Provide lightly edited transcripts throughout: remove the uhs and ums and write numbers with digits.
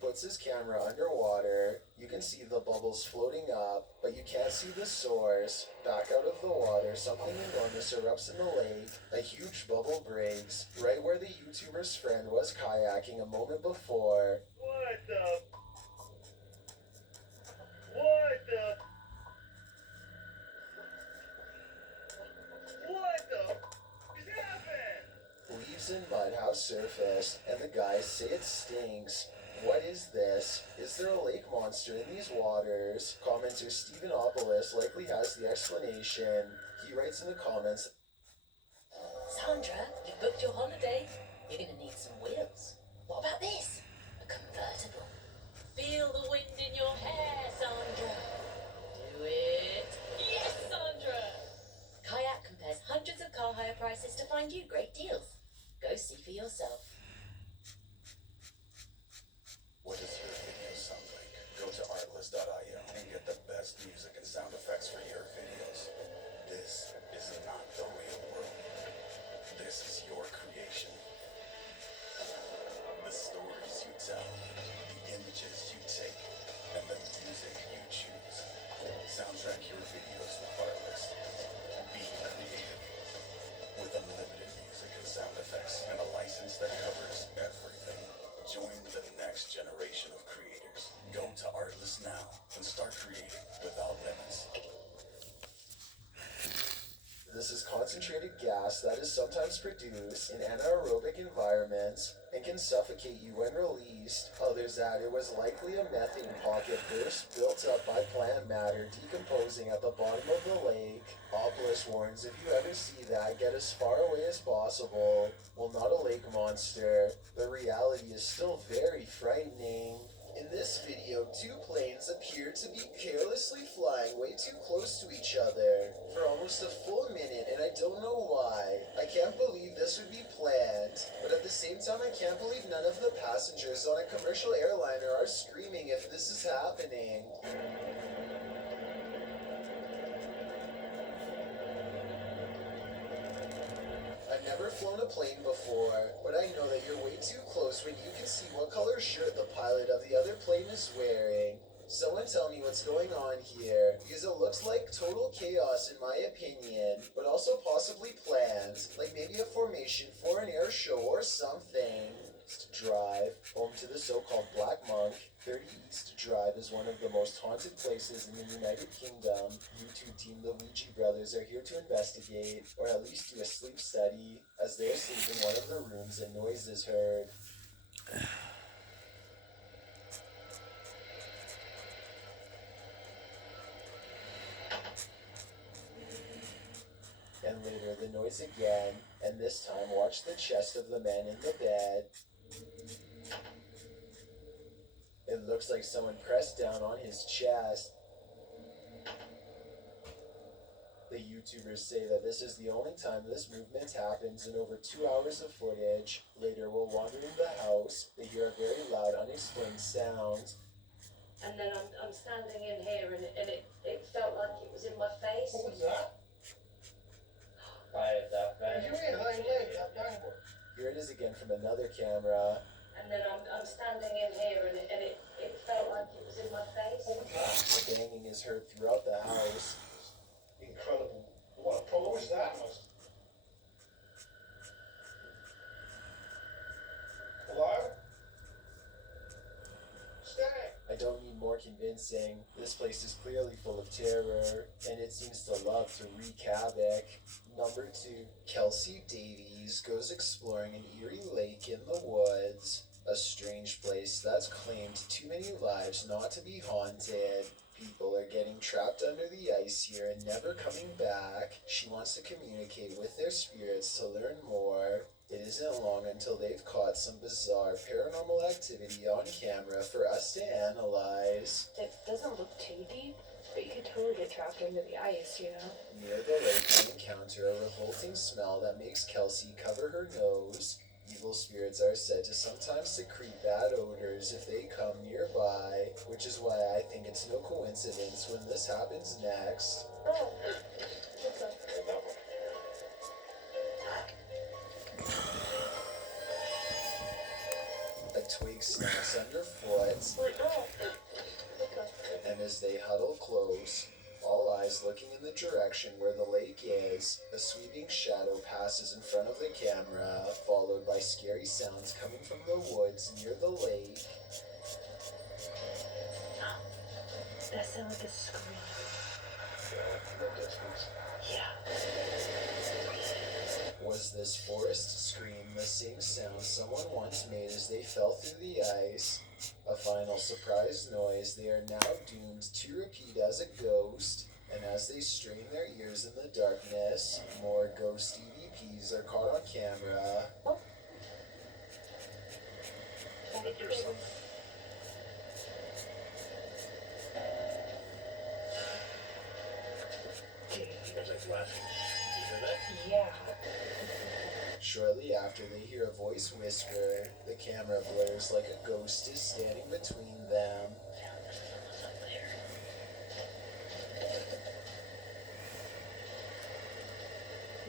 puts his camera underwater. You can see the bubbles floating up, but you can't see the source. Back out of the water, something enormous erupts in the lake. A huge bubble breaks, right where the YouTuber's friend was kayaking a moment before. What the? What the? What the? Just happened? Leaves and mud have surfaced, and the guys say it stinks. What is this? Is there a lake monster in these waters? Commenter Stephenopoulos likely has the explanation. He writes in the comments, Sandra, you've booked your holiday. You're going to need some wheels. What about this? A convertible. Feel the wind in your hair, Sandra. Do it. Yes, Sandra. Kayak compares hundreds of car hire prices to find you great deals. Go see for yourself. What does your video sound like? Go to artlist.io and get the best music and sound effects for your videos. This is not the real world. This is your creation. The stories you tell, the images you take, and the music you choose. Soundtrack your videos with Artlist. Be creative. With unlimited music and sound effects and a license that covers everything. Join the next generation of creators. Go to Artlist now and start creating without limits. this is concentrated gas that is sometimes produced in anaerobic environments and can suffocate you when released. Others add it was likely a methane pocket burst built up by plant matter decomposing at the bottom of the lake. Opulus warns if you ever see that, get as far away as possible. Well, not a lake monster. The reality is still very frightening. In this video, two planes appear to be carelessly flying way too close to each other for almost a full minute, and I don't know why. I can't believe this would be planned, but at the same time I can't believe none of the passengers on a commercial airliner are screaming if this is happening. I've never flown a plane before, but I know that you're way too close when you can see what color shirt the pilot of the other plane is wearing. Someone tell me what's going on here, because it looks like total chaos in my opinion, but also possibly planned, like maybe a formation for an air show or something. East Drive, home to the so-called Black Monk. 30 East Drive is one of the most haunted places in the United Kingdom. YouTube team the Ouija brothers are here to investigate, or at least do a sleep study. As they sleep in one of the rooms, a noise is heard. And later the noise again, and this time watch the chest of the man in the bed. It looks like someone pressed down on his chest. The YouTubers say that this is the only time this movement happens in over 2 hours of footage. Later, while wandering the house, they hear a very loud, unexplained sound. And then I'm standing in here and it felt like it was in my face. What was that? Here it is again from another camera. And then I'm standing in here and it felt like it was in my face. What was that? The banging is heard throughout the house. Incredible. What was that? Hello? Stay. I don't need more convincing. This place is clearly full of terror, and it seems to love to wreak havoc. Number 2, Kelsey Davies goes exploring an eerie lake in the woods. A strange place that's claimed too many lives not to be haunted. People are getting trapped under the ice here and never coming back. She wants to communicate with their spirits to learn more. It isn't long until they've caught some bizarre paranormal activity on camera for us to analyze. It doesn't look too deep, but you could totally get trapped under the ice, you know? Near the lake, we encounter a revolting smell that makes Kelsey cover her nose. Evil spirits are said to sometimes secrete bad odors if they come nearby, which is why I think it's no coincidence when this happens next. Oh, what's up? A twig snaps underfoot, hands. And as they huddle close, all eyes looking in the direction where the lake is, a sweeping shadow passes in front of the camera, followed by scary sounds coming from the woods near the lake. That sounds like a scream. Yeah. Was this forest scream the same sound someone once made as they fell through the ice? A final surprise noise they are now doomed to repeat as a ghost, and as they strain their ears in the darkness, more ghost EVPs are caught on camera. Yeah. Shortly after, they hear a voice whisper. The camera blurs like a ghost is standing between them.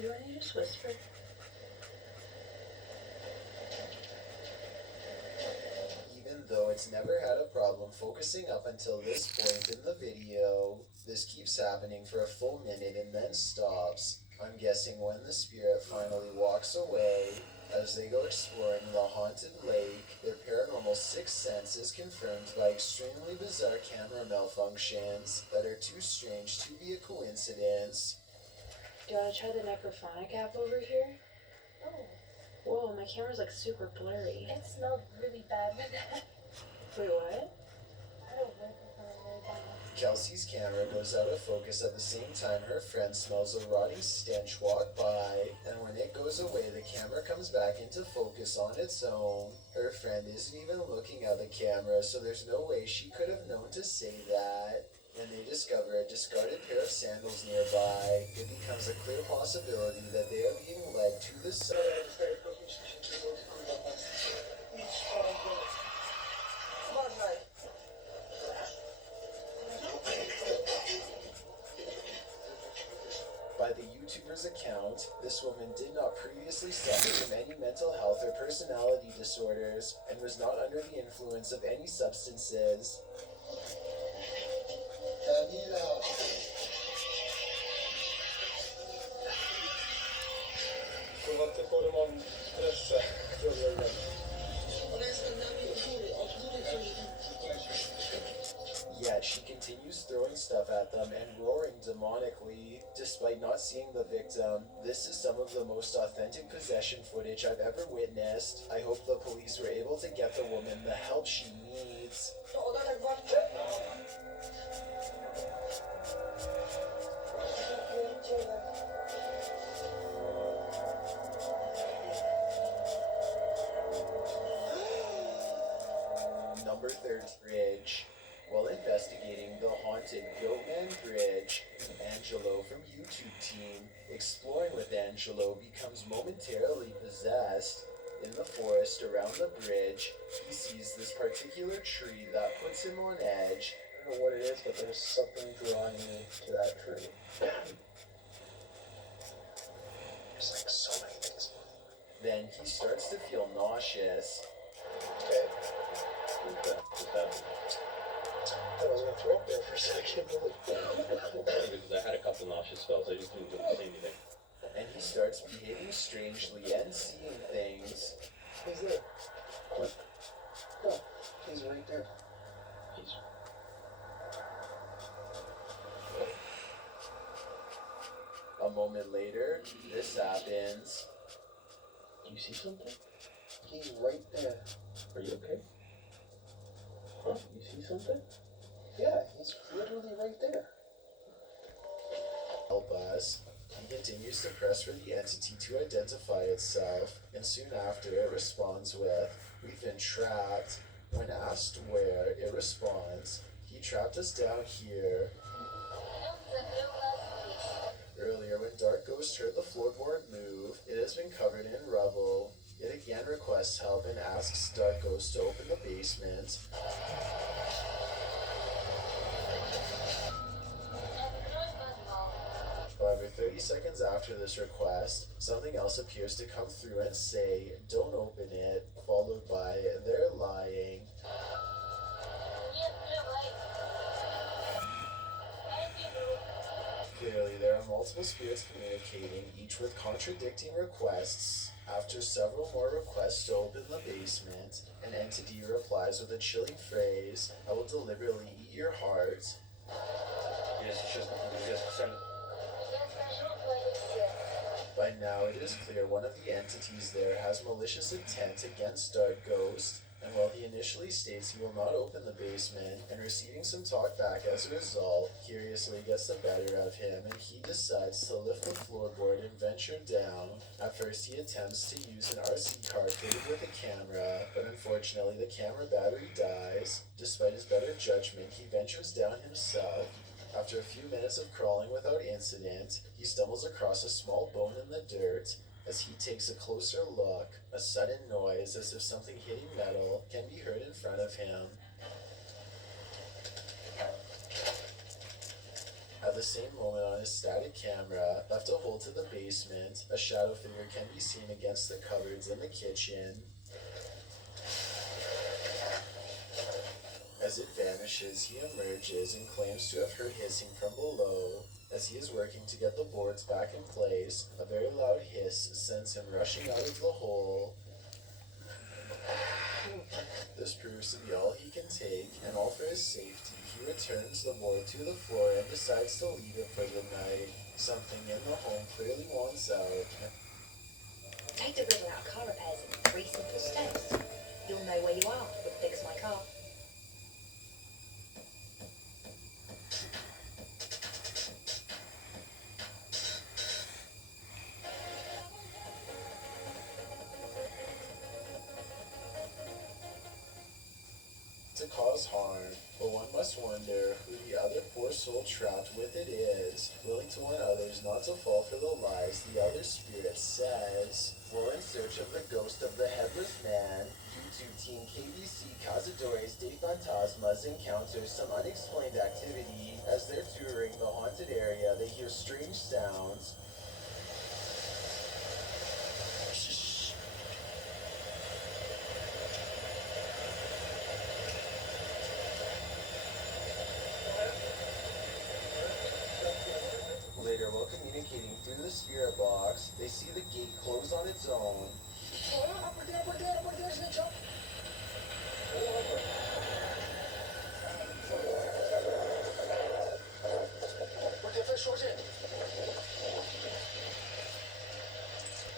You want to just whisper? Even though it's never had a problem focusing up until this point in the video, this keeps happening for a full minute and then stops. I'm guessing when the spirit finally walks away. As they go exploring the haunted lake, their paranormal sixth sense is confirmed by extremely bizarre camera malfunctions that are too strange to be a coincidence. Do you want to try the necrophonic app over here? Oh, Whoa, my camera's like super blurry. it smelled really bad with that. Wait, what? I don't work with her really bad. Kelsey's camera goes out of focus at the same time her friend smells a rotting stench walk by, and when it goes away, the camera comes back into focus on its own. Her friend isn't even looking at the camera, so there's no way she could have known to say that. When they discover a discarded pair of sandals nearby, it becomes a clear possibility that they are being led to the site. By the YouTuber's account, this woman did not previously suffer from any mental health or personality disorders and was not under the influence of any substances. Yet she continues throwing stuff at them and roaring demonically, despite not seeing the victim. This is some of the most authentic possession footage I've ever witnessed. I hope the police were able to get the woman the help she needs. Number 3rd Bridge. While investigating the haunted Goatman Bridge, Angelo from YouTube team Exploring with Angelo becomes momentarily possessed. In the forest around the bridge, he sees this particular tree that puts him on edge. I don't know what it is, but there's something drawing me to that tree. There's like so many things. Then he starts to feel nauseous. Okay. I was gonna throw up there for a second. Because I had a couple nauseous spells, I just didn't say anything. And he starts behaving strangely and seeing things. He's there. What? No, he's right there. He's... A moment later, this happens. Do you see something? He's right there. Are you okay? Huh? You see something? Yeah, he's literally right there. Help us. He continues to press for the entity to identify itself, and soon after it responds with, "We've been trapped." When asked where, it responds, "He trapped us down here." Earlier, when Dark Ghost heard the floorboard move, it has been covered in rubble. It again requests help and asks Dark Ghost to open the basement. However, 30 seconds after this request, something else appears to come through and say, "Don't open it," followed by, "They're lying." multiple spirits communicating, each with contradicting requests. After several more requests to open the basement, an entity replies with a chilling phrase, "I will deliberately eat your heart." By now it is clear one of the entities there has malicious intent against Dark Ghost, and while he initially states he will not open the basement, and receiving some talk back as a result, curiously gets the better of him and he decides to lift the floorboard and venture down. At first he attempts to use an RC car fitted with a camera, but unfortunately the camera battery dies. Despite his better judgment, he ventures down himself. After a few minutes of crawling without incident, he stumbles across a small bone in the dirt. As he takes a closer look, a sudden noise as if something hitting metal can be heard in front of him. At the same moment on his static camera, left to hold to the basement, a shadow figure can be seen against the cupboards in the kitchen. As it vanishes, he emerges and claims to have heard hissing from below. As he is working to get the boards back in place, a very loud hiss sends him rushing out of the hole. This proves to be all he can take, and all for his safety, he returns the board to the floor and decides to leave it for the night. Something in the home clearly wants out. Take the riddle out of car repairs in 3 simple steps. You'll know where you are with Fix My Car. To cause harm, but one must wonder who the other poor soul trapped with it is. Willing to warn others not to fall for the lies, the other spirit says, "We're in search of the ghost of the headless man. YouTube team KBC Cazadores de Fantasmas encounters some unexplained activity. As they're touring the haunted area, they hear strange sounds. Later, while communicating through the spirit box, they see the gate close on its own.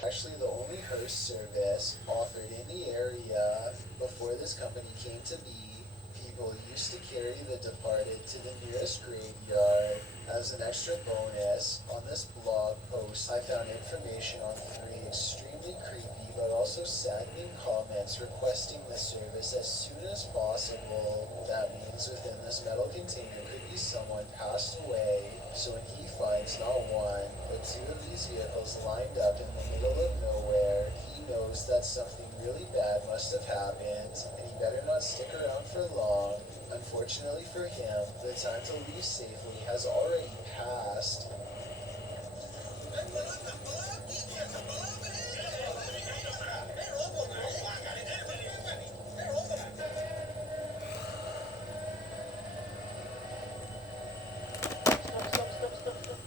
Actually, the only hearse service offered in the area before this company came to be. People used to carry the departed to the nearest graveyard. As an extra bonus, on this blog post, I found information on 3 extremely creepy but also saddening comments requesting the service as soon as possible. That means within this metal container could be someone passed away, so when he finds not 1, but 2 of these vehicles lined up in the middle of nowhere, he knows that something really bad must have happened, and he better not stick around for long. Unfortunately for him, the time to leave safely has already passed.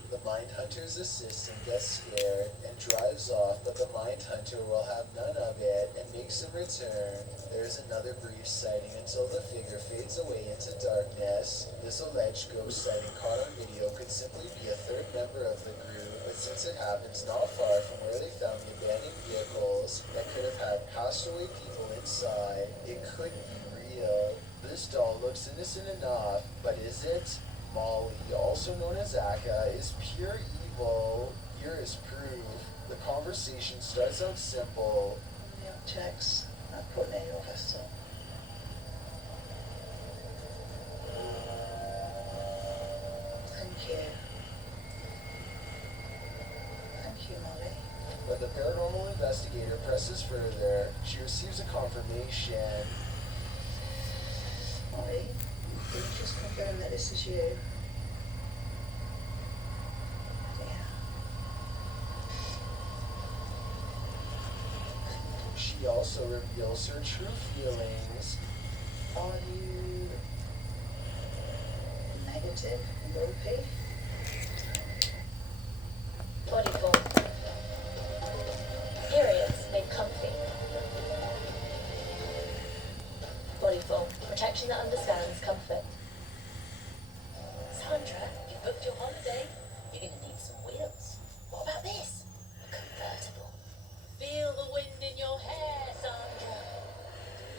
The Mindhunter's assistant gets scared and drives off, but the Mindhunter will have none of it and makes a return. There's another brief sighting until the figure fades away into darkness. This alleged ghost sighting caught on video could simply be a 3rd member of the group, but since it happens not far from where they found the abandoned vehicles that could have had passed away people inside, it could be real. This doll looks innocent enough, but is it? Molly, also known as Aka, is pure evil. Here is proof. The conversation starts out simple. The objects I put in your vessel. Thank you. Thank you, Molly. When the paranormal investigator presses further, she receives a confirmation. Molly, can you just confirm that this is you? Yeah. She also reveals her true feelings. Are you negative and grumpy? Protection that understands comfort. Sandra, you booked your holiday. You're gonna need some wheels. What about this? A convertible. Feel the wind in your hair, Sandra.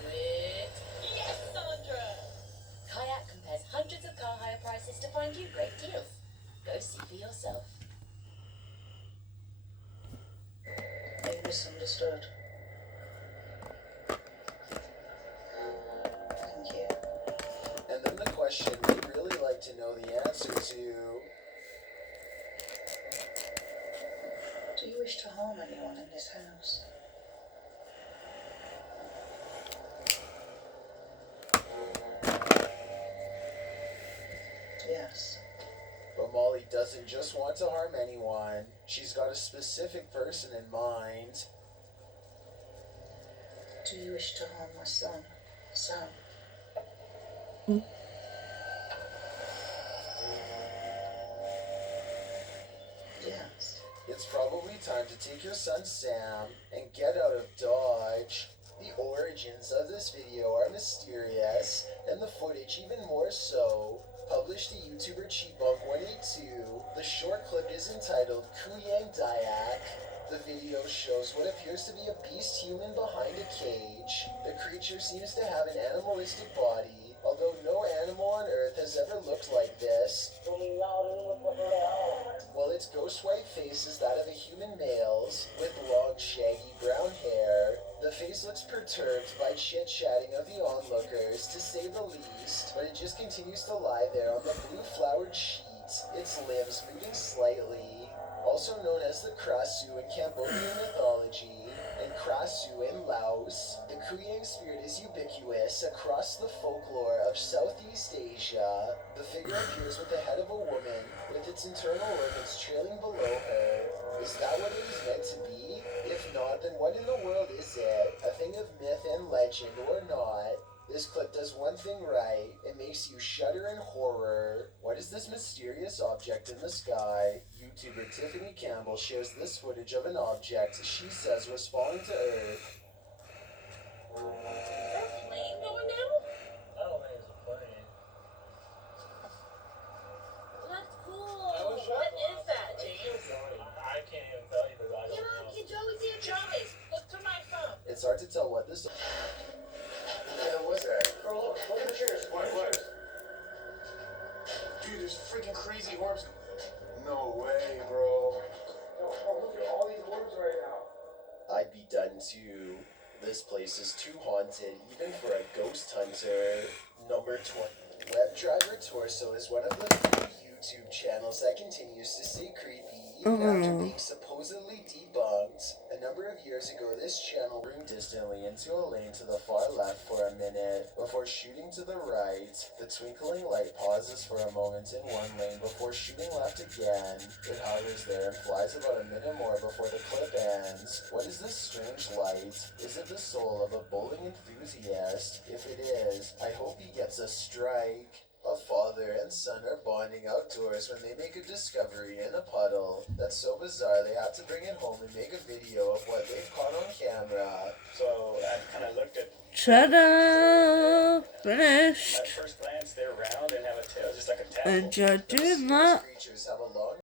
Do it. Yes, Sandra! Kayak compares hundreds of car hire prices to find you great deals. Go see for yourself. You misunderstood. Thank you. And then the question we'd really like to know the answer to. Do you wish to harm anyone in this house? Yes. But Molly doesn't just want to harm anyone. She's got a specific person in mind. Do you wish to harm my son, Sam? Yes. It's probably time to take your son Sam and get out of Dodge. The origins of this video are mysterious, and the footage even more so. Published to YouTuber Cheatbug182, the short clip is entitled Kuyang Dayak. The video shows what appears to be a beast human behind a cage. The creature seems to have an animalistic body, although no animal on Earth has ever looked like this. While its ghost white face is that of a human male's, with long shaggy brown hair. The face looks perturbed by chit-chatting of the onlookers, to say the least, but it just continues to lie there on the blue flowered sheet, its limbs moving slightly. Also known as the Krasu in Cambodian mythology, and Krasu in Laos, the Kuyang spirit is ubiquitous across the folklore of Southeast Asia. The figure appears with the head of a woman, with its internal organs trailing below her. Is that what it is meant to be? If not, then what in the world is it? A thing of myth and legend or not? This clip does one thing right. It makes you shudder in horror. What is this mysterious object in the sky? YouTuber Tiffany Campbell shares this footage of an object she says was falling to Earth. Is there a plane going down? I don't think it's a plane. That's cool. What is that, James? I can't even tell you because I don't know. Can Joey see it? Joey, look through my phone. It's hard to tell what this. What the hell was that? Bro, look at the chairs. What? Dude, there's freaking crazy orbs. No way, bro. Look at all these orbs right now. I'd be done too. This place is too haunted, even for a ghost hunter. Number 20. WebDriver Torso is one of the few YouTube channels that continues to stay creepy even after being supposedly debunked. A number of years ago, this channel zoomed distantly into a lane to the far left for a minute before shooting to the right. The twinkling light pauses for a moment in one lane before shooting left again. It hovers there and flies about a minute more before the clip ends. What is this strange light? Is it the soul of a bowling enthusiast? If it is, I hope he gets a strike. A father and son are bonding outdoors when they make a discovery in a puddle. That's so bizarre they have to bring it home and make a video of what they've caught on camera. So I kind of looked at. Shut up. Finished. At first glance, they're round and have a tail just like a And tadpole. you're doing that. Creatures have a